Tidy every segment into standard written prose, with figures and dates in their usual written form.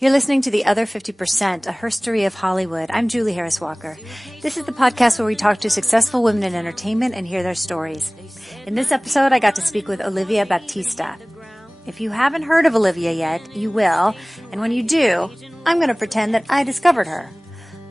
You're listening to The Other 50%, a history of Hollywood. I'm Julie Harris Walker. This is the podcast where we talk to successful women in entertainment and hear their stories. In this episode, I got to speak with Olivia Baptista. If you haven't heard of Olivia yet, you will. And when you do, I'm going to pretend that I discovered her.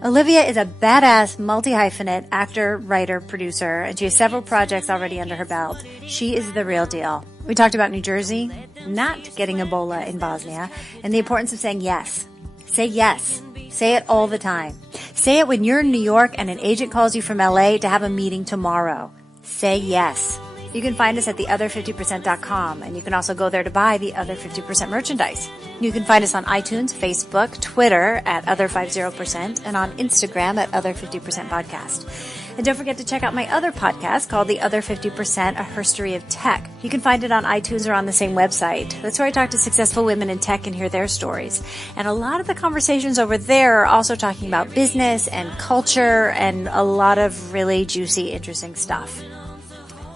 Olivia is a badass multi-hyphenate actor, writer, producer, and she has several projects already under her belt. She is the real deal. We talked about New Jersey, not getting Ebola in Bosnia, and the importance of saying yes. Say yes. Say it all the time. Say it when you're in New York and an agent calls you from LA to have a meeting tomorrow. Say yes. You can find us at theother50%.com, and you can also go there to buy the Other 50% merchandise. You can find us on iTunes, Facebook, Twitter at Other50%, and on Instagram at Other50%Podcast. And don't forget to check out my other podcast called The Other 50%, A History of Tech. You can find it on iTunes or on the same website. That's where I talk to successful women in tech and hear their stories. And a lot of the conversations over there are also talking about business and culture and a lot of really juicy, interesting stuff.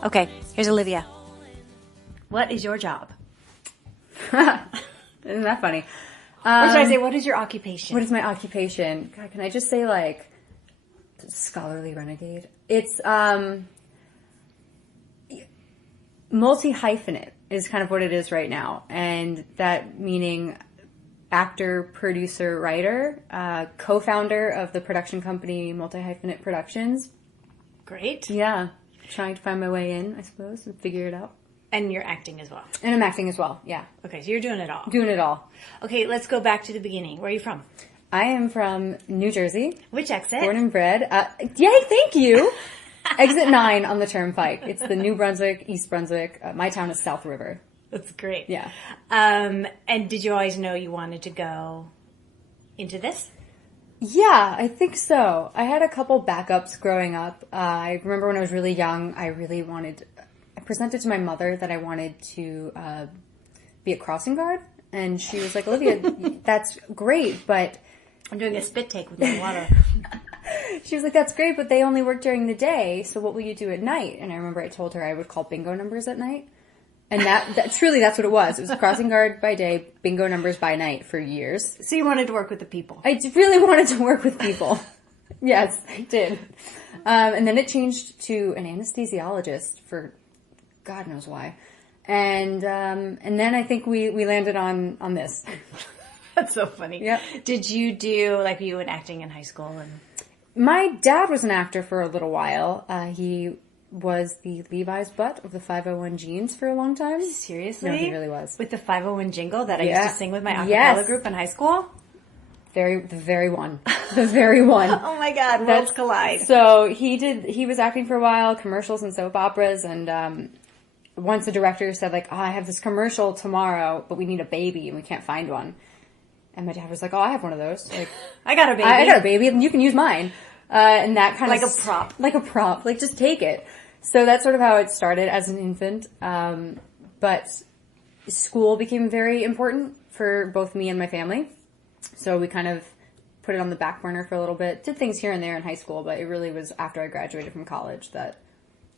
Okay, here's Olivia. What is your job? Isn't that funny? Or should I say, what is your occupation? What is my occupation? God, can I just say, like, scholarly renegade? It's multi-hyphenate is kind of what it is right now. And that meaning actor, producer, writer, co-founder of the production company Multihyphenate Productions. Great. Yeah. Trying to find my way in, I suppose, and figure it out. And you're acting as well. And I'm acting as well, yeah. Okay, so you're doing it all. Doing it all. Okay, let's go back to the beginning. Where are you from? I am from New Jersey. Which exit? Born and bred. Yay, thank you. Exit 9 on the Turnpike. It's the New Brunswick, East Brunswick. My town is South River. That's great. Yeah. And did you always know you wanted to go into this? Yeah, I think so. I had a couple backups growing up. I remember when I was really young, I presented to my mother that I wanted to be a crossing guard. And she was like, Olivia, that's great, but... I'm doing a spit take with my water. She was like, that's great, but they only work during the day, so what will you do at night? And I remember I told her I would call bingo numbers at night. And that truly, that's what it was. It was crossing guard by day, bingo numbers by night for years. So you wanted to work with the people. I really wanted to work with people. Yes, I did. And then it changed to an anesthesiologist for God knows why. And then I think we landed on this. That's so funny. Yep. Did you do, like, you in acting in high school? And my dad was an actor for a little while. He was the Levi's butt of the 501 jeans for a long time. Seriously? No, he really was. With the 501 jingle that I used to sing with my a cappella group in high school? The very one. The very one. Oh my God, worlds collide. So he was acting for a while, commercials and soap operas, and once the director said, like, I have this commercial tomorrow, but we need a baby and we can't find one. And my dad was like, I have one of those. Like, I got a baby. I got a baby, and you can use mine. And that kind of... Like a prop. Like a prop. Like, just take it. So that's sort of how it started as an infant. But school became very important for both me and my family. So we kind of put it on the back burner for a little bit. Did things here and there in high school, but it really was after I graduated from college that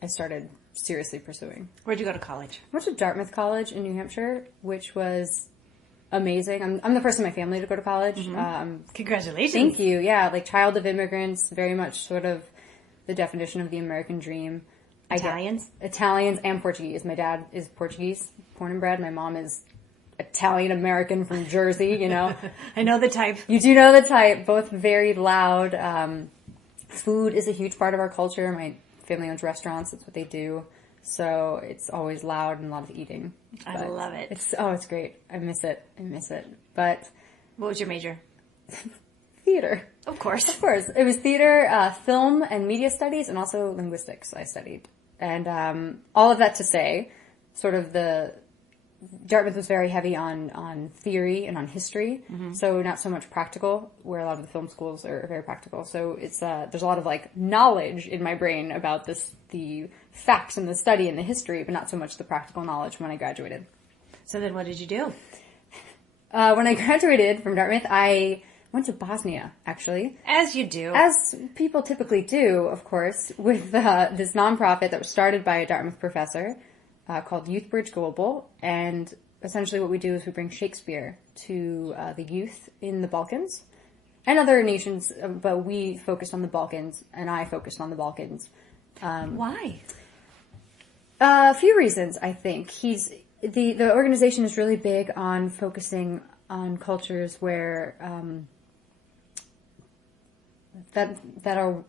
I started seriously pursuing. Where'd you go to college? I went to Dartmouth College in New Hampshire, which was amazing. I'm the first in my family to go to college. Mm-hmm. Congratulations. Thank you. Yeah, like child of immigrants, very much sort of the definition of the American dream. Italians and Portuguese. My dad is Portuguese, born and bred. My mom is Italian-American from Jersey, you know. I know the type. You do know the type. Both very loud. Food is a huge part of our culture. My family owns restaurants. That's what they do. So it's always loud and a lot of eating. I love it. It's great. I miss it. But what was your major? Theater. Of course. It was theater, film and media studies, and also linguistics I studied. And all of that to say, sort of Dartmouth was very heavy on theory and on history, so not so much practical, where a lot of the film schools are very practical. So it's there's a lot of like knowledge in my brain about the facts and the study and the history, but not so much the practical knowledge when I graduated. So then what did you do? When I graduated from Dartmouth, I went to Bosnia, actually. As you do. As people typically do, of course, with this nonprofit that was started by a Dartmouth professor called Youth Bridge Global, and essentially what we do is we bring Shakespeare to the youth in the Balkans and other nations, but we focused on the Balkans, and I focused on the Balkans. Why? A few reasons, I think. The organization is really big on focusing on cultures where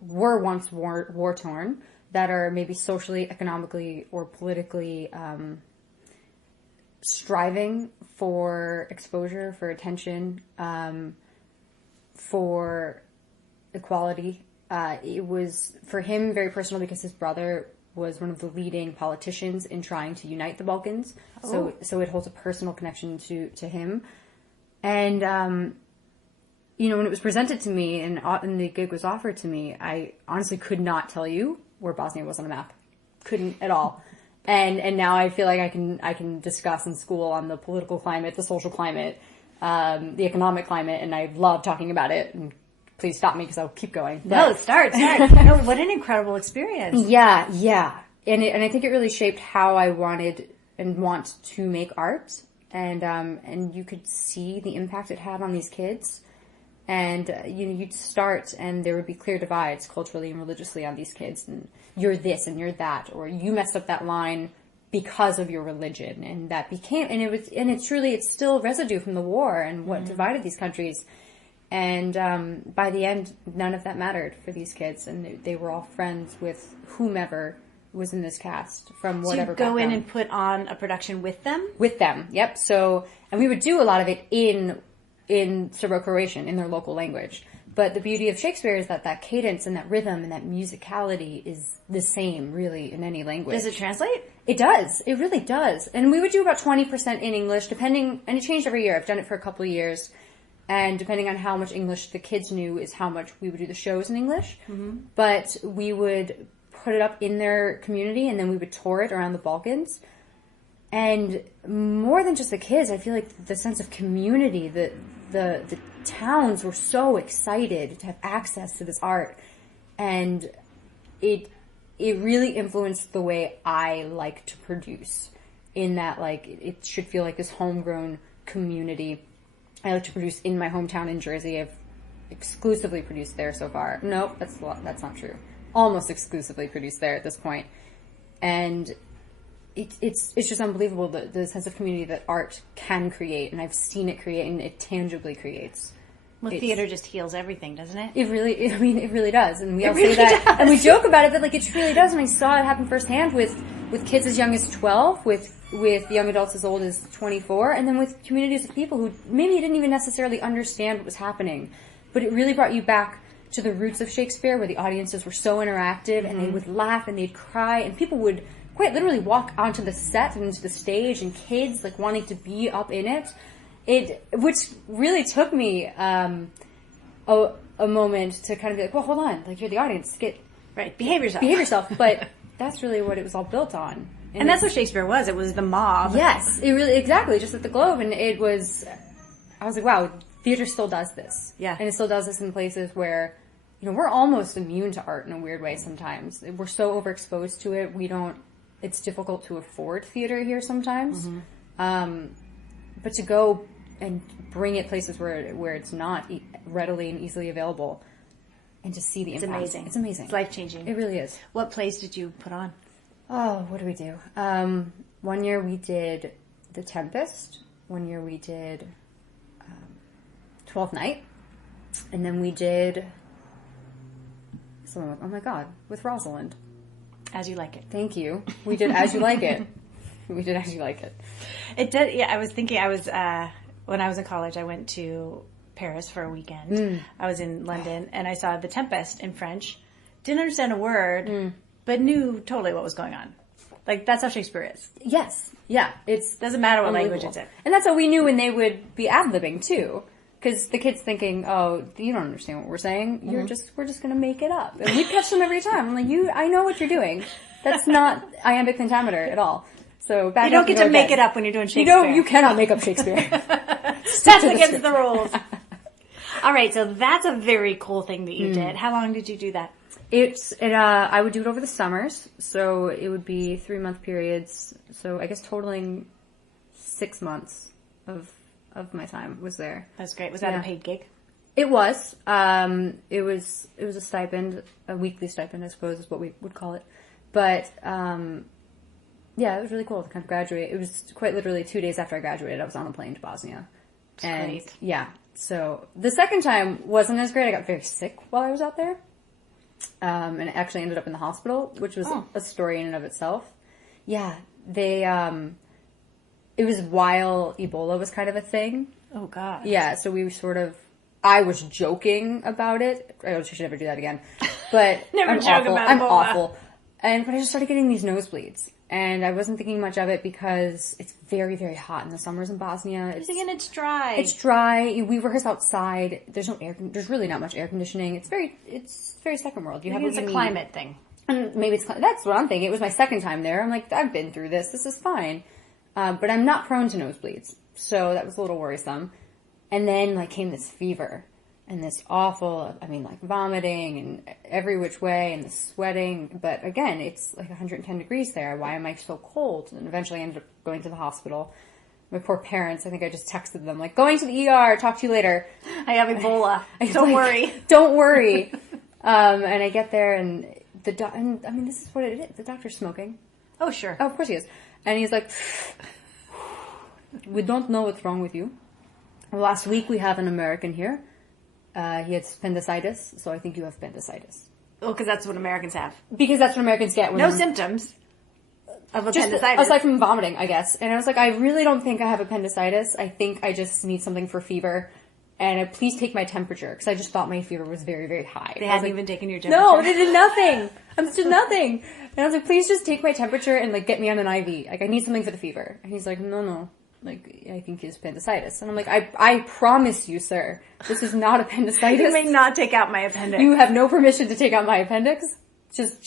were once war torn, that are maybe socially, economically, or politically striving for exposure, for attention, for equality. It was, for him, very personal because his brother was one of the leading politicians in trying to unite the Balkans. Oh. So it holds a personal connection to him. And, when it was presented to me and the gig was offered to me, I honestly could not tell you where Bosnia was on a map. Couldn't at all. And now I feel like I can discuss in school on the political climate, the social climate, the economic climate, and I love talking about it. And please stop me because I'll keep going. No, start. No, what an incredible experience. Yeah. And I think it really shaped how I wanted and want to make art. And you could see the impact it had on these kids. And, you'd start and there would be clear divides culturally and religiously on these kids. And you're this and you're that, or you messed up that line because of your religion. And that became, it's still residue from the war and what divided these countries. And by the end, none of that mattered for these kids. And they were all friends with whomever was in this cast from whatever background. So you go in and put on a production with them? With them, yep. So, and we would do a lot of it in Serbo-Croatian, in their local language. But the beauty of Shakespeare is that cadence and that rhythm and that musicality is the same, really, in any language. Does it translate? It does. It really does. And we would do about 20% in English, and it changed every year. I've done it for a couple of years. And depending on how much English the kids knew is how much we would do the shows in English. Mm-hmm. But we would put it up in their community, and then we would tour it around the Balkans. And more than just the kids, I feel like the sense of community, the towns were so excited to have access to this art. And it really influenced the way I like to produce, in that, like, it should feel like this homegrown community. I like to produce in my hometown in Jersey. I've exclusively produced there so far. Nope, that's not true. Almost exclusively produced there at this point. And it's just unbelievable, the sense of community that art can create. And I've seen it create, and it tangibly creates. Well, theater just heals everything, doesn't it? It really does. And we all say that. And we joke about it, but, like, it really does. And I saw it happen firsthand with kids as young as 12, with young adults as old as 24, and then with communities of people who maybe didn't even necessarily understand what was happening. But it really brought you back to the roots of Shakespeare, where the audiences were so interactive, and they would laugh and they'd cry, and people would quite literally walk onto the set and into the stage, and kids, like, wanting to be up in it. Which really took me a moment to kind of be like, well, hold on, like, you're the audience, behave yourself. But that's really what it was all built on. And that's what Shakespeare was. It was the mob. Yes, exactly, just at the Globe. And I was like, wow, theater still does this. Yeah. And it still does this in places where, we're almost immune to art in a weird way sometimes. We're so overexposed to it, it's difficult to afford theater here sometimes. Mm-hmm. But to go and bring it places where it's not readily and easily available, and to see the impact. It's amazing. It's life-changing. It really is. What plays did you put on? Oh, what did we do? One year we did The Tempest. One year we did Twelfth Night. And then we did someone with, oh my God, with Rosalind. As You Like It. Thank you. We did As You Like It. We did As You Like It. It did, yeah. I was thinking, when I was in college, I went to Paris for a weekend. I was in London, and I saw The Tempest in French. Didn't understand a word, but knew totally what was going on. Like, that's how Shakespeare is. Yes. Yeah. It doesn't matter what language it's in. And that's how we knew when they would be ad-libbing, too. Because the kid's thinking, oh, you don't understand what we're saying. We're just going to make it up. And we catch them every time. I'm like, I know what you're doing. That's not iambic pentameter at all. So you don't get to make it up when you're doing Shakespeare. You cannot make up Shakespeare. That's against the rules. All right, so that's a very cool thing that you did. How long did you do that? I would do it over the summers, so it would be 3-month periods. So I guess totaling 6 months of my time was there. That's great. Was that a paid gig? It was. It was a stipend, a weekly stipend, I suppose is what we would call it. But, yeah, it was really cool to kind of graduate. It was quite literally 2 days after I graduated, I was on a plane to Bosnia. And great. yeah, so the second time wasn't as great. I got very sick while I was out there. And it actually ended up in the hospital, which was a story in and of itself. Yeah, they, it was while Ebola was kind of a thing. Oh, God. Yeah, so we were sort of, I was joking about it. I should never do that again. But Never joke about I'm Ebola. awful. But I just started getting these nosebleeds. And I wasn't thinking much of it because it's very, very hot in the summers in Bosnia. Again, it's dry. It's dry. We rehearse outside. There's no air. There's really not much air conditioning. It's very second world. It's a climate thing. And maybe that's what I'm thinking. It was my second time there. I'm like, I've been through this. This is fine. But I'm not prone to nosebleeds. So that was a little worrisome. And then came this fever. And this awful, vomiting and every which way and the sweating. But again, it's 110 degrees there. Why am I so cold? And eventually I ended up going to the hospital. My poor parents, I think I just texted them, going to the ER, talk to you later. I have Ebola. Don't worry. Don't worry. And I get there and this is what it is. The doctor's smoking. Oh, sure. Oh, of course he is. And he's like, we don't know what's wrong with you. Last week we have an American here. He had appendicitis, so I think you have appendicitis. Oh, because that's what Americans have. Because that's what Americans get. No symptoms of appendicitis. Just, aside from vomiting, I guess. And I was like, I really don't think I have appendicitis. I think I just need something for fever. And please take my temperature, because I just thought my fever was very, very high. They hadn't even taken your temperature? No, they did nothing. I did nothing. And I was like, please just take my temperature and get me on an IV. I need something for the fever. And he's like, no. I think it's appendicitis. And I'm like, I promise you, sir, this is not appendicitis. You may not take out my appendix. You have no permission to take out my appendix. Just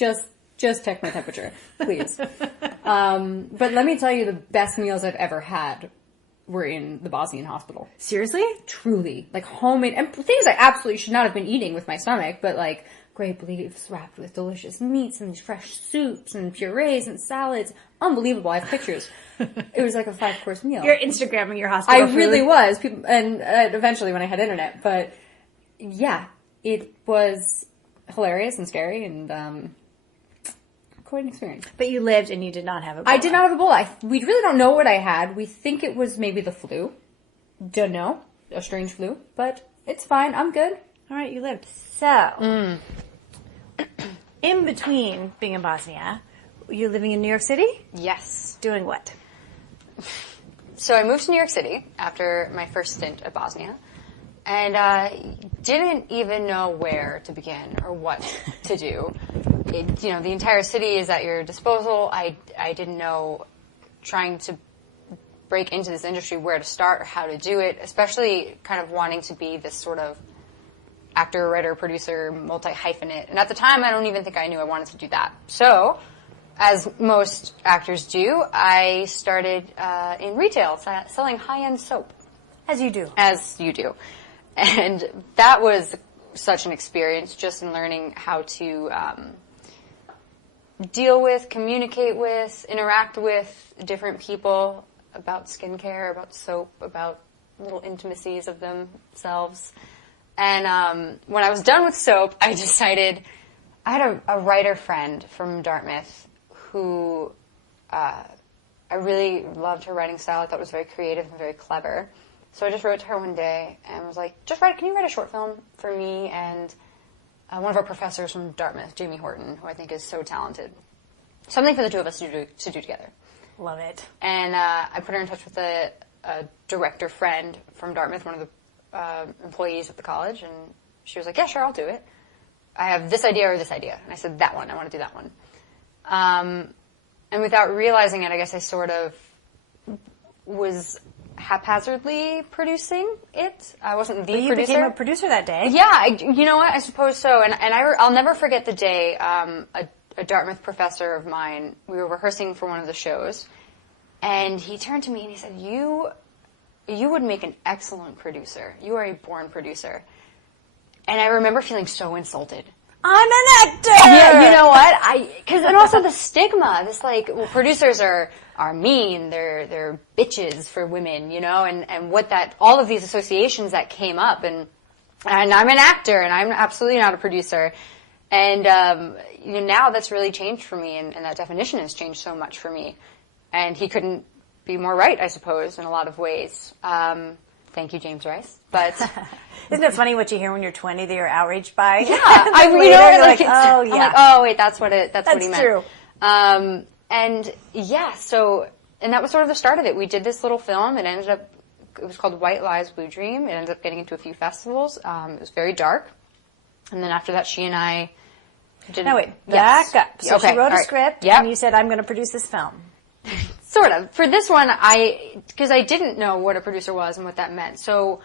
check my temperature, please. But let me tell you, the best meals I've ever had were in the Bosnian hospital. Seriously? Truly. Homemade, and things I absolutely should not have been eating with my stomach, but grape leaves wrapped with delicious meats and fresh soups and purees and salads. Unbelievable. I have pictures. It was a 5-course meal. You're Instagramming your hospital food. I really was. And eventually when I had internet. But yeah, it was hilarious and scary and quite an experience. But you lived and you did not have Ebola. I did not have Ebola. We really don't know what I had. We think it was maybe the flu. Don't know. A strange flu. But it's fine. I'm good. All right, you lived. So, in between being in Bosnia, you're living in New York City? Yes. Doing what? So I moved to New York City after my first stint at Bosnia, and didn't even know where to begin or what to do. The entire city is at your disposal. I didn't know, trying to break into this industry, where to start or how to do it, especially kind of wanting to be this sort of actor, writer, producer, multi-hyphenate. And at the time, I don't even think I knew I wanted to do that. So, as most actors do, I started in retail, selling high-end soap. As you do. As you do. And that was such an experience, just in learning how to deal with, communicate with, interact with different people about skincare, about soap, about little intimacies of themselves. And when I was done with soap, I decided, I had a writer friend from Dartmouth who I really loved her writing style. I thought it was very creative and very clever. So I just wrote to her one day and was like, can you write a short film for me and one of our professors from Dartmouth, Jamie Horton, who I think is so talented. Something for the two of us to do together. Love it. And I put her in touch with a director friend from Dartmouth, one of the employees at the college, and she was like, yeah, sure, I'll do it. I have this idea or this idea. And I said, that one, I want to do that one. And without realizing it, I guess I sort of was haphazardly producing it. I wasn't the you producer. became a producer that day. Yeah, you know what? I suppose so. And I'll never forget the day a Dartmouth professor of mine, we were rehearsing for one of the shows, and he turned to me and he said, you would make an excellent producer. You are a born producer. And I remember feeling so insulted. I'm an actor! Yeah, you know what? And also the stigma. This producers are are mean, they're bitches for women, you know, and what that, all of these associations that came up, and I'm an actor, and I'm absolutely not a producer. And, you know, now that's really changed for me, and that definition has changed so much for me. And he couldn't be more right, I suppose, in a lot of ways. Thank you, James Rice. But isn't it funny what you hear when you're 20 that you're outraged by? Yeah, I mean, you know, like, oh yeah, I'm like, oh wait, that's what he meant. That's true. And yeah, so, and that was sort of the start of it. We did this little film. It was called White Lies, Blue Dream. It ended up getting into a few festivals. It was very dark. And then after that, she and I did. No, wait, back up. So okay, she wrote a script, yep. and you said, I'm going to produce this film. Sort of. For this one, because I didn't know what a producer was and what that meant. So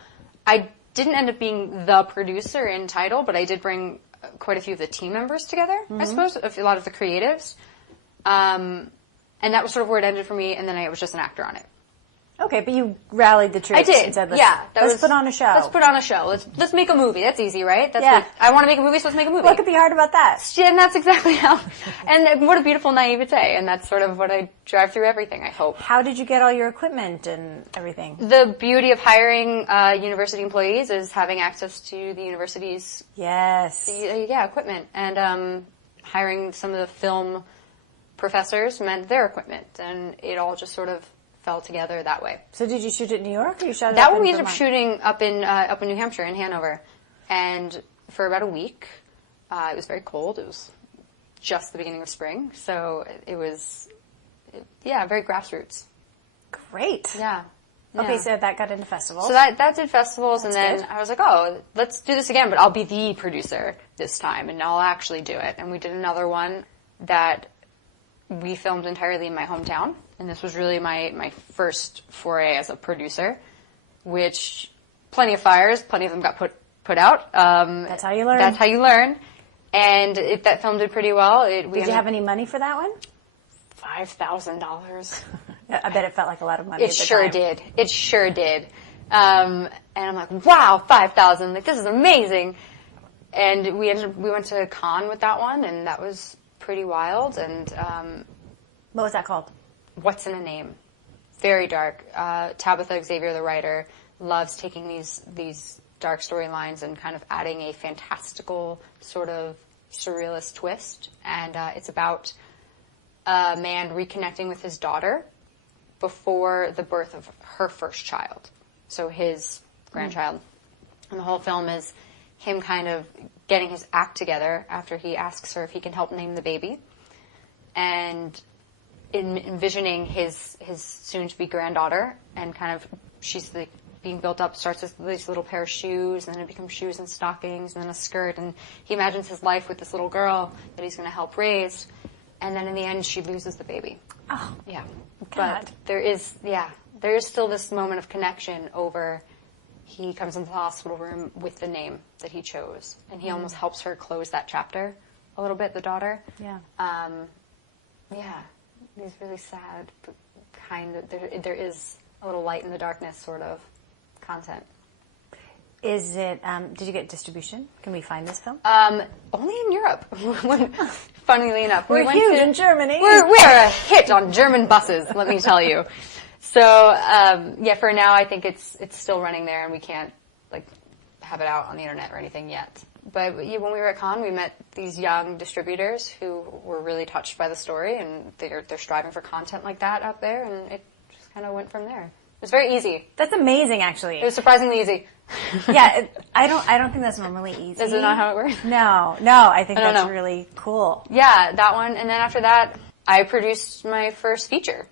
I didn't end up being the producer in title, but I did bring quite a few of the team members together, I suppose, a lot of the creatives. And that was sort of where it ended for me, and then I was just an actor on it. Okay, but you rallied the troops. I did. And said, let's put on a show. Let's put on a show. Let's make a movie. That's easy, right? That's yeah. what, I want to make a movie, so let's make a movie. What could be hard about that? And that's exactly how. And what a beautiful naivete. And that's sort of what I drive through everything, I hope. How did you get all your equipment and everything? The beauty of hiring university employees is having access to the university's equipment. And hiring some of the film professors meant their equipment. And it all just sort of fell together that way. So did you shoot it in New York, or you shot it that up one? We in ended up shooting up in New Hampshire, in Hanover, and for about a week. It was very cold. It was just the beginning of spring, so it was, very grassroots. Great. Yeah. Okay, so that got into festivals. So that did festivals, That's and then good. I was like, oh, let's do this again, but I'll be the producer this time, and I'll actually do it. And we did another one that we filmed entirely in my hometown. And this was really my first foray as a producer, which plenty of fires, plenty of them got put out. That's how you learn. That's how you learn. And that film did pretty well. Did you have any money for that one? $5,000. I bet it felt like a lot of money. It sure did. It sure did. And I'm like, wow, $5,000! Like, this is amazing. And we went to Cannes with that one, and that was pretty wild. And what was that called? What's in a Name? Very dark. Tabitha Xavier, the writer, loves taking these dark storylines and kind of adding a fantastical sort of surrealist twist. And it's about a man reconnecting with his daughter before the birth of her first child. So his grandchild. And the whole film is him kind of getting his act together after he asks her if he can help name the baby. And envisioning his soon-to-be granddaughter, and kind of she's like being built up, starts with this little pair of shoes, and then it becomes shoes and stockings, and then a skirt, and he imagines his life with this little girl that he's going to help raise, and then in the end she loses the baby. Oh, yeah. God. But there is still this moment of connection over. He comes into the hospital room with the name that he chose, and he almost helps her close that chapter a little bit, the daughter. Yeah. These really sad, but kind of, there is a little light in the darkness sort of content. Is it, did you get distribution? Can we find this film? Only in Europe. Funnily enough. We're huge in Germany. We're a hit on German buses, let me tell you. So, for now I think it's still running there, and we can't, have it out on the internet or anything yet. But when we were at Cannes, we met these young distributors who were really touched by the story, and they're striving for content like that out there, and it just kind of went from there. It was very easy. That's amazing, actually. It was surprisingly easy. Yeah, I don't think that's normally easy. Is it not how it works? No, I think that's really cool. Yeah, that one, and then after that, I produced my first feature,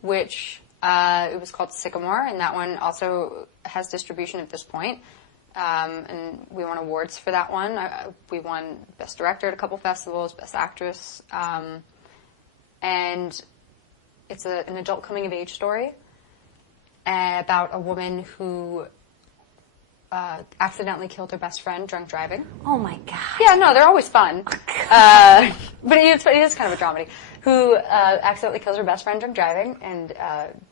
which it was called Sycamore, and that one also has distribution at this point. And we won awards for that one. We won Best Director at a couple festivals, Best Actress. And it's an adult coming-of-age story about a woman who accidentally killed her best friend drunk driving. Oh, my God. Yeah, no, they're always fun. But it is kind of a dramedy. Who accidentally kills her best friend drunk driving and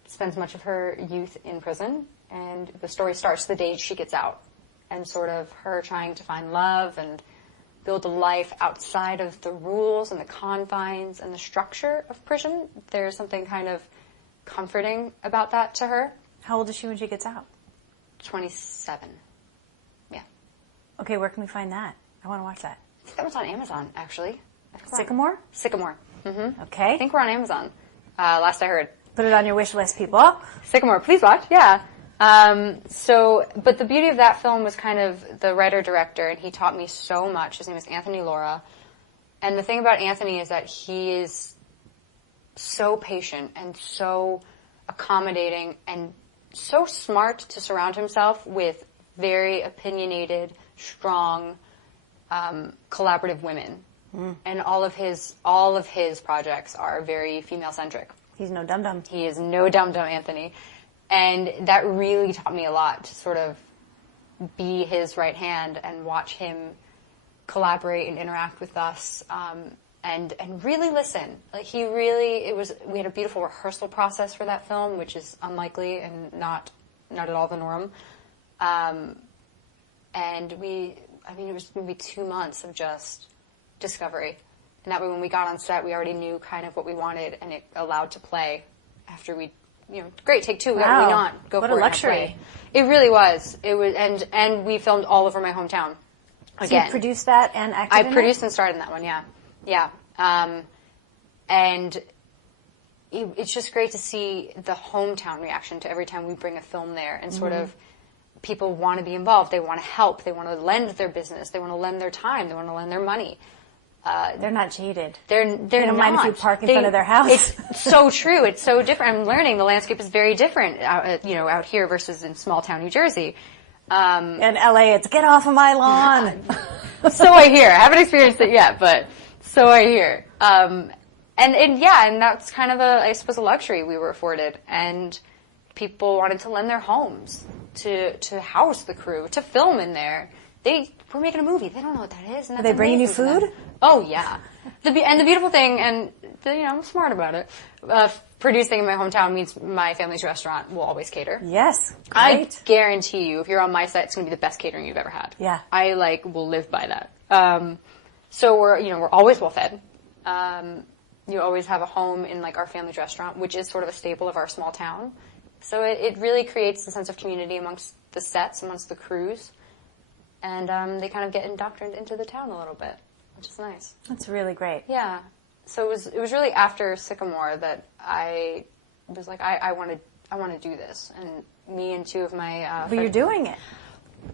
spends much of her youth in prison. And the story starts the day she gets out. And sort of her trying to find love and build a life outside of the rules and the confines and the structure of prison. There's something kind of comforting about that to her. How old is she when she gets out? 27. Yeah. Okay, where can we find that? I want to watch that. I think that was on Amazon, actually. Sycamore? Sycamore. Mm-hmm. Okay. I think we're on Amazon, last I heard. Put it on your wish list, people. Sycamore, please watch, yeah. But the beauty of that film was kind of the writer-director, and he taught me so much. His name is Anthony Laura. And the thing about Anthony is that he is so patient and so accommodating and so smart to surround himself with very opinionated, strong, collaborative women. And all of his projects are very female-centric. He's no dum-dum. He is no dum-dum, Anthony. And that really taught me a lot to sort of be his right hand and watch him collaborate and interact with us, and really listen. Like we had a beautiful rehearsal process for that film, which is unlikely and not at all the norm. And it was maybe 2 months of just discovery. And that way when we got on set, we already knew kind of what we wanted, and it allowed to play after we, great, take two, wow. we not go what for a it. luxury. It really was. It was, and we filmed all over my hometown. So Again. you produced that and acted I in produced it? and starred in that one, yeah. And it's just great to see the hometown reaction to every time we bring a film there, and sort of people want to be involved. They want to help. They want to lend their business. They want to lend their time. They want to lend their money. They're not jaded. They don't mind if you park in front of their house. It's so true. It's so different. I'm learning the landscape is very different out here versus in small town New Jersey. In LA, it's get off of my lawn. So I hear. I haven't experienced it yet, but so I hear. And that's kind of I suppose a luxury we were afforded. And people wanted to lend their homes to house the crew, to film in there. We're making a movie. They don't know what that is. And Are they bringing you amazing food? Oh, yeah. The beautiful thing, and I'm smart about it, producing in my hometown means my family's restaurant will always cater. Yes. Great. I guarantee you, if you're on my site, it's going to be the best catering you've ever had. Yeah. I will live by that. So we're always well fed. You always have a home in our family's restaurant, which is sort of a staple of our small town. So it really creates a sense of community amongst the sets, amongst the crews. And they kind of get indoctrinated into the town a little bit, which is nice. That's really great. Yeah. So it was really after Sycamore that I was like, I want to do this. And me and two of my but you're doing it.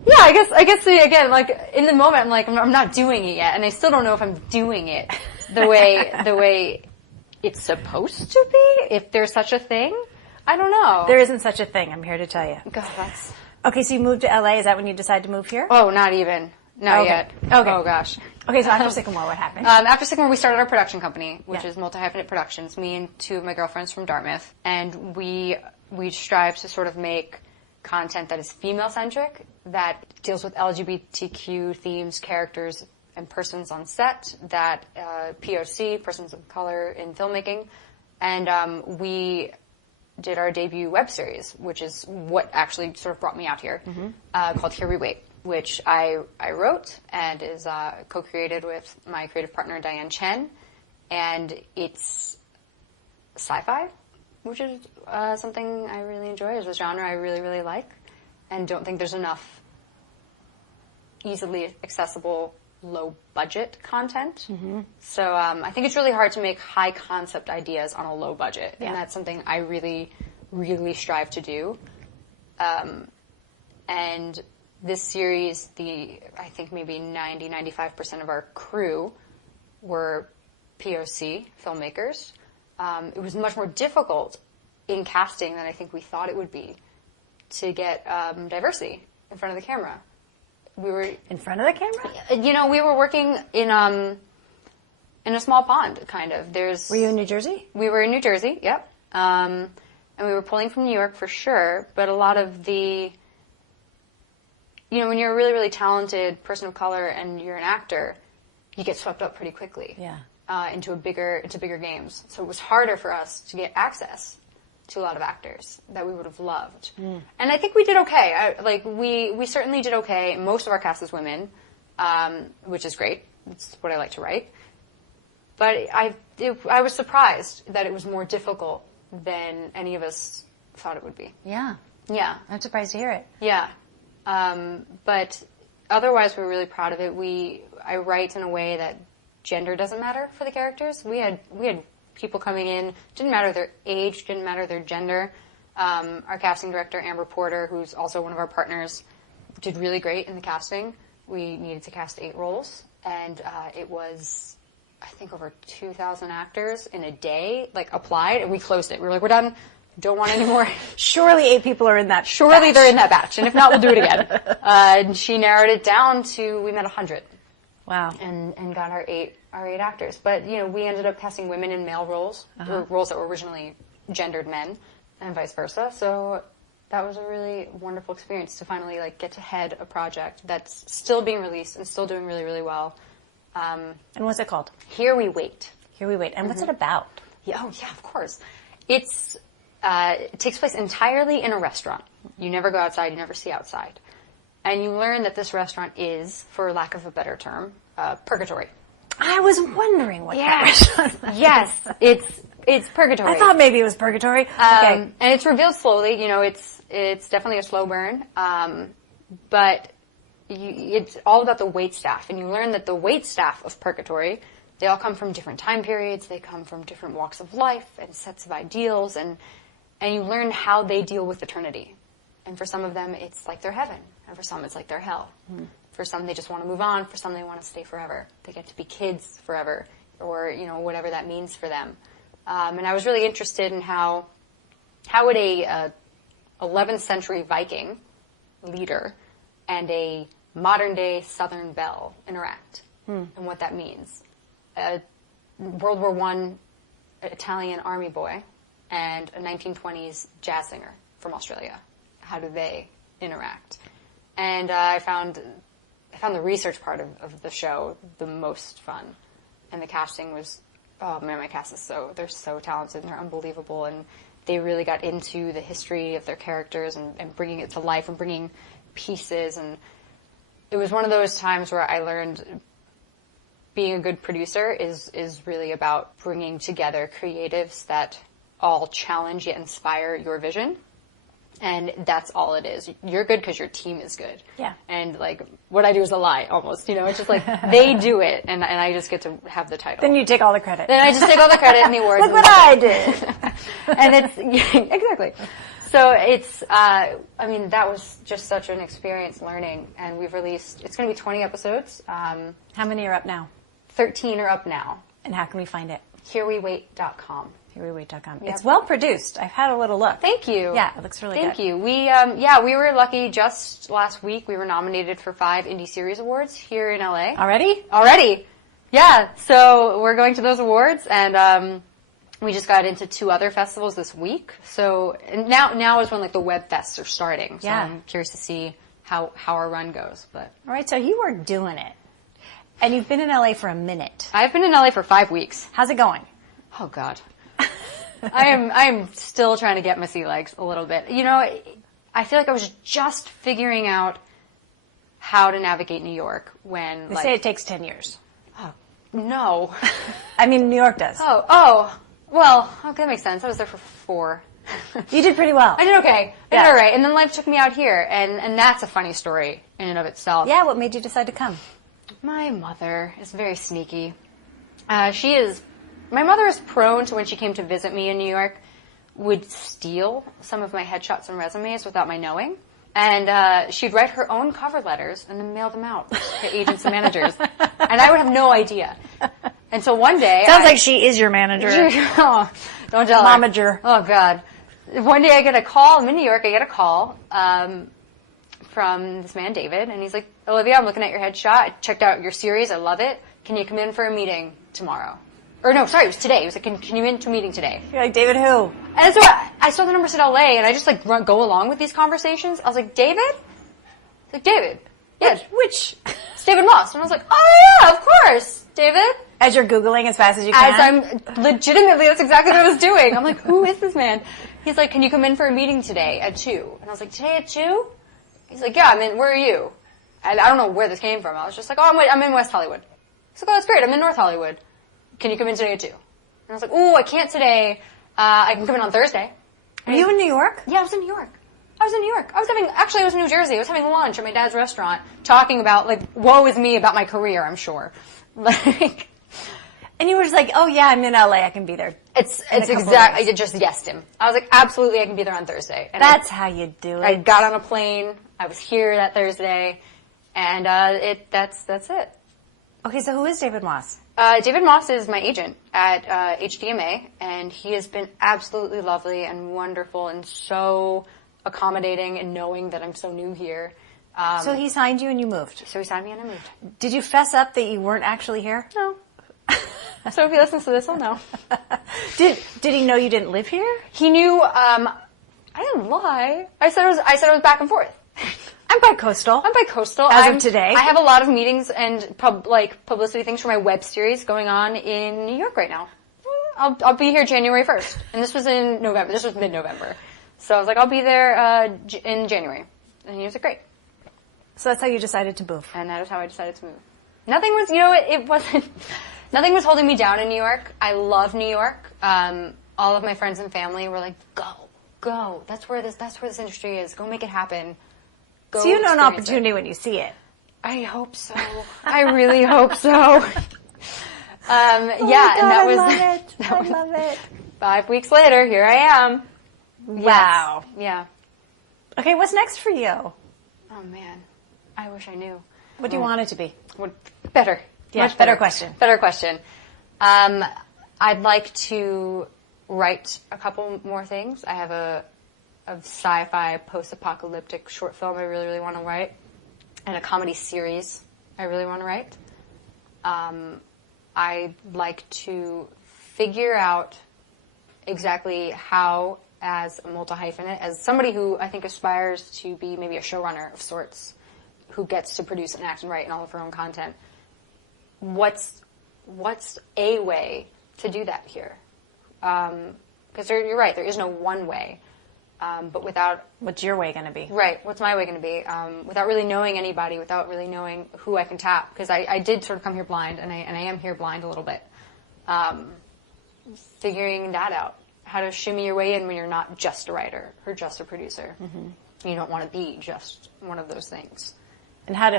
Yeah, I guess again, in the moment, I'm not doing it yet, and I still don't know if I'm doing it the way it's supposed to be. If there's such a thing, I don't know. There isn't such a thing. I'm here to tell you. God, that's. Okay, so you moved to LA. Is that when you decided to move here? Oh, not even. Not yet. Okay. Oh, gosh. Okay, so after Sycamore, what happened? After Sycamore, we started our production company, which Yeah. is Multihyphenate Productions, me and two of my girlfriends from Dartmouth. And we strive to sort of make content that is female-centric, that deals with LGBTQ themes, characters, and persons on set, that POC, persons of color in filmmaking. And we did our debut web series, which is what actually sort of brought me out here, called Here We Wait, which I wrote and is co-created with my creative partner, Diane Chen. And it's sci-fi, which is something I really enjoy. It's a genre I really, really like, and don't think there's enough easily accessible, low-budget content. So I think it's really hard to make high-concept ideas on a low budget, and that's something I really, really strive to do. And this series, I think maybe 95% of our crew were POC filmmakers. It was much more difficult in casting than I think we thought it would be to get diversity in front of the camera. We were in front of the camera? We were working in a small pond, kind of. Were you in New Jersey? We were in New Jersey, yep. And we were pulling from New York for sure, but a lot of the, when you're a really, really talented person of color and you're an actor, you get swept up pretty quickly. Yeah. Into bigger games. So it was harder for us to get access to a lot of actors that we would have loved. And I think we did okay. We certainly did okay. Most of our cast is women, which is great. It's what I like to write. But I was surprised that it was more difficult than any of us thought it would be. Yeah. Yeah. I'm surprised to hear it. Yeah. But otherwise, we're really proud of it. I write in a way that gender doesn't matter for the characters. We had people coming in, didn't matter their age, didn't matter their gender. Our casting director, Amber Porter, who's also one of our partners, did really great in the casting. We needed to cast 8 roles, and it was, I think, over 2,000 actors in a day, like, applied, and we closed it. We were like, we're done. Don't want any more. Surely 8 people are in that Surely batch. they're in that batch, and if not, we'll do it again. And she narrowed it down to, we met 100. Wow. And got our eight actors. But, we ended up casting women in male roles, or roles that were originally gendered men, and vice versa. So that was a really wonderful experience to finally, get to head a project that's still being released and still doing really, really well. And what's it called? Here We Wait. Here We Wait. And what's it about? Yeah, of course. It takes place entirely in a restaurant. You never go outside, you never see outside. And you learn that this restaurant is, for lack of a better term, Purgatory. I was wondering what that restaurant was. Yes, it's Purgatory. I thought maybe it was Purgatory. Okay. And it's revealed slowly. It's definitely a slow burn. But it's all about the wait staff. And you learn that the wait staff of Purgatory, they all come from different time periods. They come from different walks of life and sets of ideals. And you learn how they deal with eternity. And for some of them, it's like their heaven. And for some, it's like their hell. Mm. For some, they just want to move on. For some, they want to stay forever. They get to be kids forever, or, whatever that means for them. And I was really interested in how would a 11th century Viking leader and a modern-day Southern belle interact, and what that means. A World War I Italian army boy and a 1920s jazz singer from Australia. How do they interact? And I found the research part of the show the most fun. And the casting was, oh man, my cast is they're so talented and they're unbelievable. And they really got into the history of their characters and bringing it to life and bringing pieces. And it was one of those times where I learned being a good producer is really about bringing together creatives that all challenge yet inspire your vision. And that's all it is. You're good because your team is good. Yeah. And what I do is a lie almost, It's just they do it and I just get to have the title. Then you take all the credit. Then I just take all the credit and the awards. Look what I did. And exactly. So that was just such an experience learning, and we've released, it's going to be 20 episodes. How many are up now? 13 are up now. And how can we find it? HereWeWait.com. HereWeWait.com. Yep. It's well produced. I've had a little look. Thank you. Yeah, it looks really good. Thank you. We were lucky. Just last week, we were nominated for 5 Indie Series Awards here in LA. Already? Yeah. So we're going to those awards, and we just got into 2 other festivals this week. So and now is when the web fests are starting. So I'm curious to see how our run goes. But all right. So you are doing it, and you've been in LA for a minute. I've been in LA for 5 weeks. How's it going? Oh God. I am still trying to get my sea legs a little bit. I feel like I was just figuring out how to navigate New York when they say it takes 10 years. Oh, no. I mean, New York does. Oh. Well, okay, that makes sense. I was there for 4. You did pretty well. I did okay. I did all right. And then life took me out here, and that's a funny story in and of itself. Yeah, what made you decide to come? My mother is very sneaky. My mother is prone to, when she came to visit me in New York, would steal some of my headshots and resumes without my knowing. And she'd write her own cover letters and then mail them out to agents and managers. And I would have no idea. And so one day... Sounds like she is your manager. Oh, don't tell her. Momager. Oh, God. One day I get a call. I'm in New York. I get a call from this man, David. And he's like, Olivia, I'm looking at your headshot. I checked out your series. I love it. Can you come in for a meeting tomorrow? Or no, sorry, it was today. He was like, can you in to a meeting today? You're like, David who? And so I saw the number said LA, and I just go along with these conversations. I was like, David? He's like, David. Yeah. Which? It's David Moss. And I was like, oh yeah, of course, David. As you're Googling as fast as you can? As I'm legitimately, that's exactly what I was doing. I'm like, who is this man? He's like, can you come in for a meeting today at 2? And I was like, today at 2? He's like, yeah, where are you? And I don't know where this came from. I was just like, I'm in West Hollywood. He's like, oh, that's great. I'm in North Hollywood. Can you come in today at 2? And I was like, oh, I can't today. I can come in on Thursday. Were you in New York? Yeah, I was in New York. I was in New Jersey. I was having lunch at my dad's restaurant, talking about, like, woe is me about my career, I'm sure. Like, and you were just like, oh yeah, I'm in LA, I can be there. It's exactly, I just yesed him. I was like, absolutely, I can be there on Thursday. And that's how you do it. I got on a plane, I was here that Thursday, and that's it. Okay, so who is David Moss? David Moss is my agent at HDMA, and he has been absolutely lovely and wonderful and so accommodating and knowing that I'm so new here. So he signed you and you moved? So he signed me and I moved. Did you fess up that you weren't actually here? No. So if he listens to this, he'll know. Did he know you didn't live here? He knew. I didn't lie. I said I was back and forth. I'm bi-coastal. As of today. I have a lot of meetings and publicity things for my web series going on in New York right now. I'll be here January 1st, and this was in November. This was mid-November, so I was like, I'll be there in January, and he was like, great. So that's how you decided to move. And that is how I decided to move. Nothing was, it wasn't. Nothing was holding me down in New York. I love New York. All of my friends and family were like, go. That's where this industry is. Go make it happen. Go so you know an opportunity when you see it. I hope so. I really hope so. God, I love it. 5 weeks later, here I am. Wow. Yes. Yeah. Okay, what's next for you? Oh man, I wish I knew. What do you want it to be? Better. Yeah, Much better. Better question. I'd like to write a couple more things. I have a sci-fi post-apocalyptic short film I really, really want to write, and a comedy series I really want to write. I'd like to figure out exactly how, as a multi-hyphenate, as somebody who I think aspires to be maybe a showrunner of sorts, who gets to produce and act and write and all of her own content, what's a way to do that here? Because you're right, there is no one way. But without... What's your way going to be? Right, what's my way going to be? Without really knowing anybody, without really knowing who I can tap. Because I did sort of come here blind, and I am here blind a little bit. Figuring that out. How to shimmy your way in when you're not just a writer or just a producer. Mm-hmm. You don't want to be just one of those things. And how do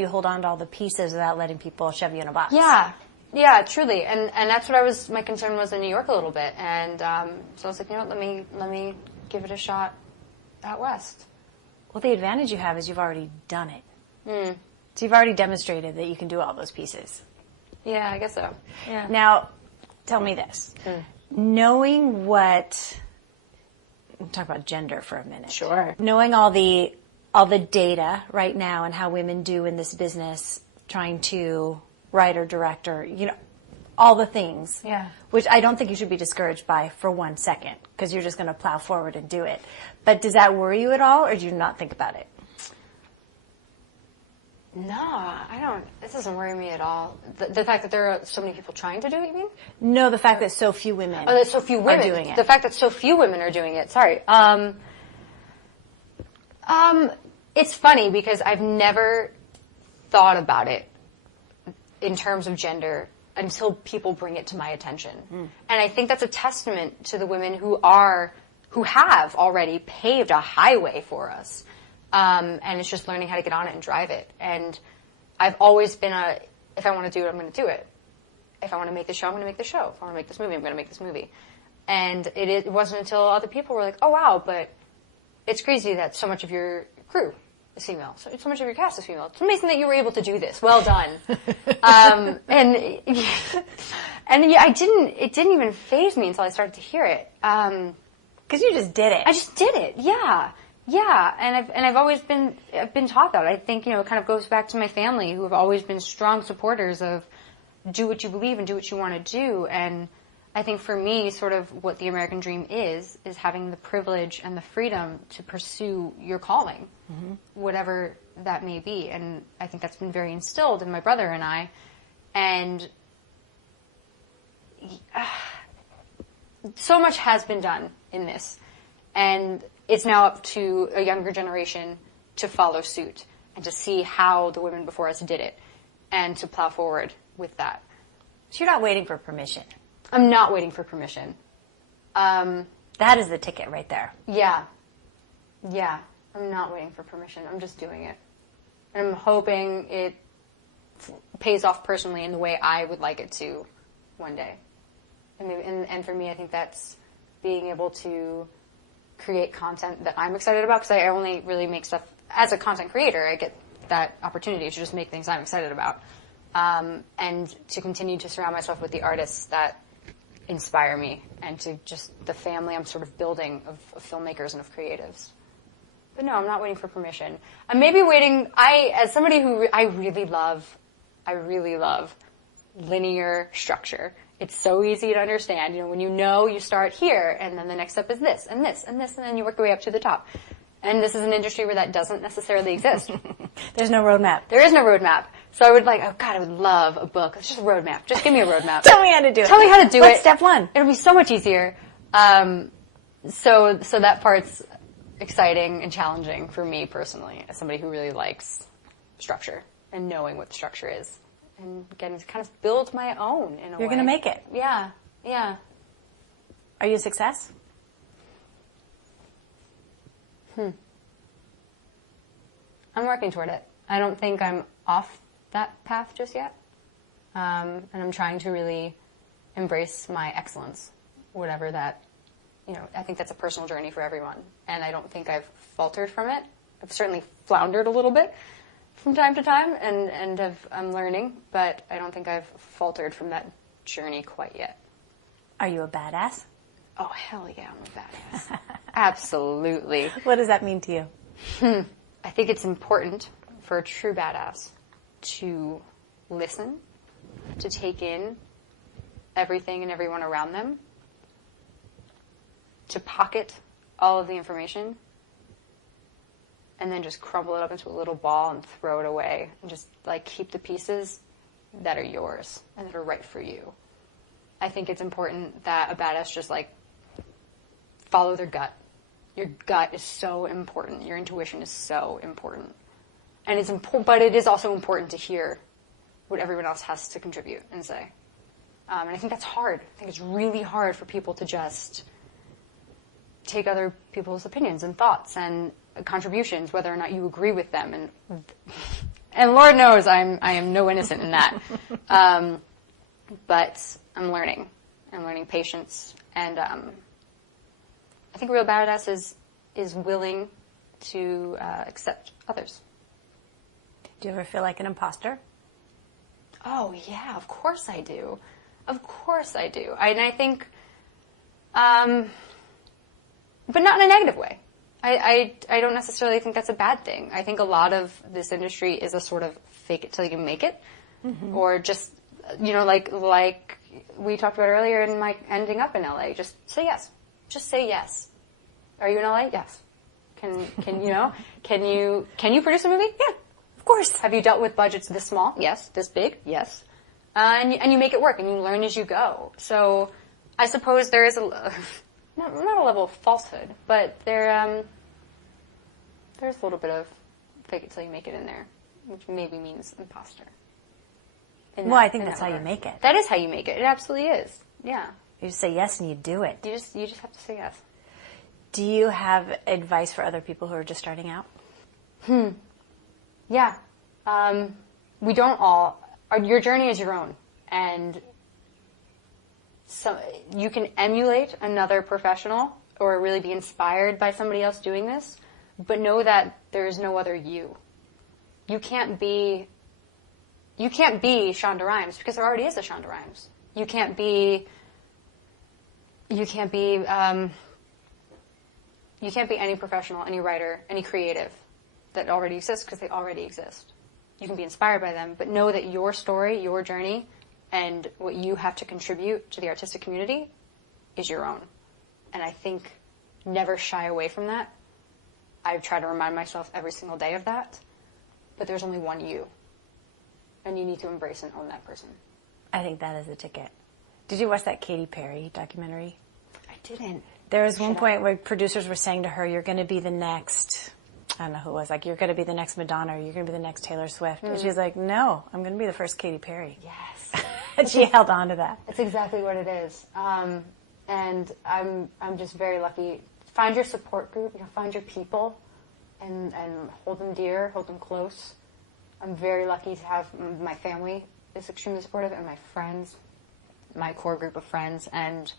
you hold on to all the pieces without letting people shove you in a box? Yeah, truly. And that's what my concern was in New York a little bit. And so I was like, you know what, let me give it a shot out west. Well, the advantage you have is you've already done it. So you've already demonstrated that you can do all those pieces. Yeah, I guess so. Yeah. Now, tell me this. Knowing what... We'll talk about gender for a minute. Sure. Knowing all the data right now and how women do in this business, trying to write or direct or, all the things. Yeah. Which I don't think you should be discouraged by for 1 second, because you're just going to plow forward and do it. But does that worry you at all, or do you not think about it? No, I don't. This doesn't worry me at all. The fact that there are so many people trying to do it, you mean? No, the fact that so few women that so few women are doing it. The fact that so few women are doing it. Sorry. It's funny because I've never thought about it in terms of gender until people bring it to my attention. And I think that's a testament to the women who have already paved a highway for us. And it's just learning how to get on it and drive it. And I've always been if I want to do it, I'm going to do it. If I want to make the show, I'm going to make the show. If I want to make this movie, I'm going to make this movie. And it wasn't until other people were like, oh wow, but it's crazy that so much of your crew is female. So much of your cast is female. It's amazing that you were able to do this. Well done. And yeah, it didn't even faze me until I started to hear it. Because you just did it. I just did it. Yeah. And I've always been taught that. I think, it kind of goes back to my family, who have always been strong supporters of do what you believe and do what you want to do. And I think for me, sort of what the American dream is having the privilege and the freedom to pursue your calling, whatever that may be. And I think that's been very instilled in my brother and I. And so much has been done in this. And it's now up to a younger generation to follow suit and to see how the women before us did it and to plow forward with that. So you're not waiting for permission. I'm not waiting for permission. That is the ticket right there. Yeah. Yeah. I'm not waiting for permission. I'm just doing it. And I'm hoping it pays off personally in the way I would like it to one day. And, maybe, and for me, I think that's being able to create content that I'm excited about, because I only really make stuff as a content creator. I get that opportunity to just make things I'm excited about, and to continue to surround myself with the artists that inspire me, and to just the family I'm sort of building of filmmakers and of creatives. But no, I'm not waiting for permission. I'm maybe waiting. As somebody who I really love linear structure. It's so easy to understand. You know, when you start here, and then the next step is this, and this, and this, and then you work your way up to the top. And this is an industry where that doesn't necessarily exist. There's no roadmap. There is no roadmap. So I would I would love a book. It's just a roadmap. Just give me a roadmap. Tell me how to do it. Tell me how to do it. What's step one? It'll be so much easier. So that part's exciting and challenging for me personally, as somebody who really likes structure and knowing what the structure is. And getting to kind of build my own in a way. You're going to make it. Yeah, yeah. Are you a success? I'm working toward it. I don't think I'm off that path just yet. And I'm trying to really embrace my excellence, whatever that, I think that's a personal journey for everyone. And I don't think I've faltered from it. I've certainly floundered a little bit from time to time, and I'm learning, but I don't think I've faltered from that journey quite yet. Are you a badass? Oh, hell yeah, I'm a badass. Absolutely. What does that mean to you? I think it's important for a true badass to listen, to take in everything and everyone around them, to pocket all of the information, and then just crumble it up into a little ball and throw it away, and just keep the pieces that are yours and that are right for you. I think it's important that a badass just follow their gut. Your gut is so important. Your intuition is so important. And it's important, but it is also important to hear what everyone else has to contribute and say. And I think that's hard. I think it's really hard for people to just take other people's opinions and thoughts and contributions, whether or not you agree with them, and Lord knows I am no innocent in that. But I'm learning patience, and I think a real badass is willing to accept others. Do you ever feel like an imposter? Oh yeah, of course I do. Of course I do. And I think, but not in a negative way. I don't necessarily think that's a bad thing. I think a lot of this industry is a sort of fake it till you can make it, or just like we talked about earlier in my ending up in LA. Just say yes. Just say yes. Are you in LA? Yes. Can you produce a movie? Yeah, of course. Have you dealt with budgets this small? Yes. This big? Yes. And you make it work, and you learn as you go. So I suppose there is not a level of falsehood, but there's a little bit of fake it till you make it in there, which maybe means imposter. I think that's how you make it. That is how you make it. It absolutely is. Yeah. You just say yes and you do it. You just have to say yes. Do you have advice for other people who are just starting out? Yeah. We don't all. Your journey is your own, and so you can emulate another professional or really be inspired by somebody else doing this, but know that there is no other you. You can't be Shonda Rhimes, because there already is a Shonda Rhimes. You can't be any professional, any writer, any creative that already exists, because they already exist. You can be inspired by them, but know that your story, your journey, and what you have to contribute to the artistic community is your own. And I think never shy away from that. I try to remind myself every single day of that. But there's only one you. And you need to embrace and own that person. I think that is the ticket. Did you watch that Katy Perry documentary? I didn't. There was one point where producers were saying to her, you're going to be the next, I don't know who it was, you're going to be the next Madonna, or you're going to be the next Taylor Swift. And she was like, no, I'm going to be the first Katy Perry. Yes. And she held on to that. That's exactly what it is. And I'm just very lucky. Find your support group, find your people, and hold them dear, hold them close. I'm very lucky to have my family is extremely supportive, and my friends, my core group of friends, and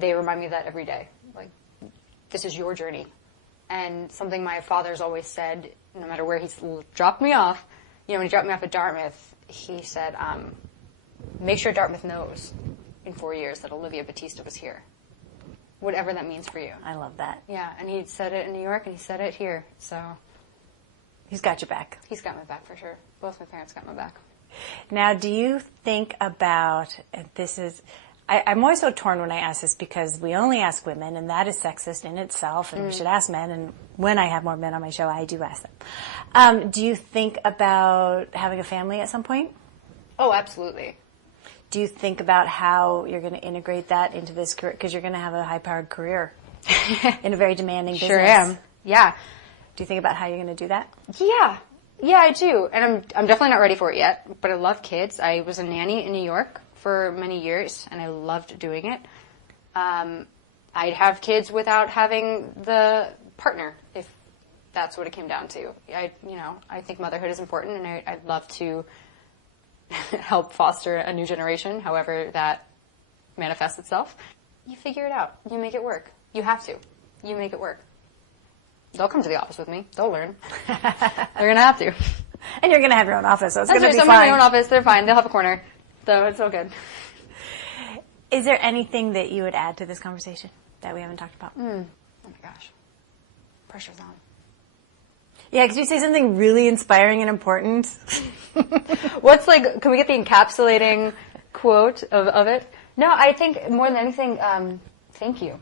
they remind me of that every day. Like, this is your journey. And something my father's always said, no matter where he's dropped me off, when he dropped me off at Dartmouth, he said, make sure Dartmouth knows in 4 years that Olivia Baptista was here. Whatever that means for you. I love that. Yeah, and he said it in New York, and he said it here, so. He's got your back. He's got my back for sure. Both my parents got my back. Now, do you think about, I'm always so torn when I ask this because we only ask women, and that is sexist in itself, and we should ask men, and when I have more men on my show, I do ask them. Do you think about having a family at some point? Oh, absolutely. Do you think about how you're going to integrate that into this career? Because you're going to have a high-powered career in a very demanding business. Sure am. Yeah. Do you think about how you're going to do that? Yeah. Yeah, I do. And I'm definitely not ready for it yet, but I love kids. I was a nanny in New York for many years, and I loved doing it. I'd have kids without having the partner, if that's what it came down to. I think motherhood is important, and I'd love to help foster a new generation, however that manifests itself. You figure it out. You make it work. You have to. You make it work. They'll come to the office with me. They'll learn. They're going to have to. And you're going to have your own office, so it's going to be fine. I'm in my own office. They're fine. They'll have a corner. So it's all good. Is there anything that you would add to this conversation that we haven't talked about? Oh my gosh. Pressure's on. Yeah, could you say something really inspiring and important? Can we get the encapsulating quote of it? No, I think more than anything, thank you.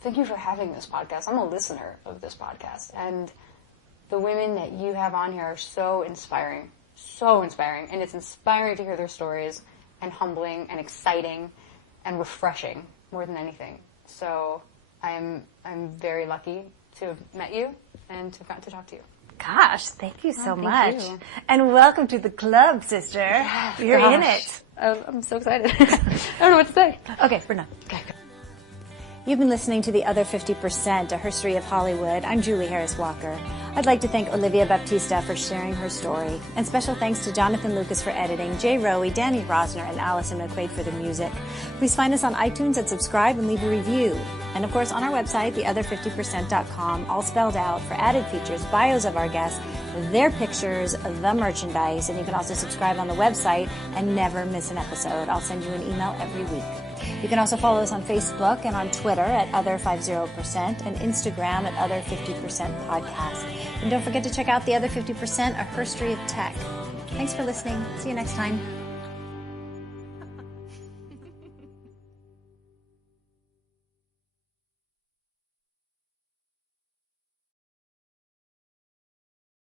Thank you for having this podcast. I'm a listener of this podcast, and the women that you have on here are so inspiring, and it's inspiring to hear their stories, and humbling, and exciting, and refreshing more than anything. So I'm very lucky to have met you and to have gotten to talk to you. Gosh, thank you so much. You. And welcome to the club, sister. You're in it. I'm so excited. I don't know what to say. Okay, we're done. Okay. You've been listening to The Other 50%, A History of Hollywood. I'm Julie Harris Walker. I'd like to thank Olivia Baptista for sharing her story. And special thanks to Jonathan Lucas for editing, Jay Rowe, Danny Rosner, and Allison McQuaid for the music. Please find us on iTunes and subscribe and leave a review. And of course, on our website, theother50%.com, all spelled out, for added features, bios of our guests, their pictures, the merchandise. And you can also subscribe on the website and never miss an episode. I'll send you an email every week. You can also follow us on Facebook and on Twitter at Other50% and Instagram at Other50% Podcast. And don't forget to check out The Other 50%, A History of Tech. Thanks for listening. See you next time.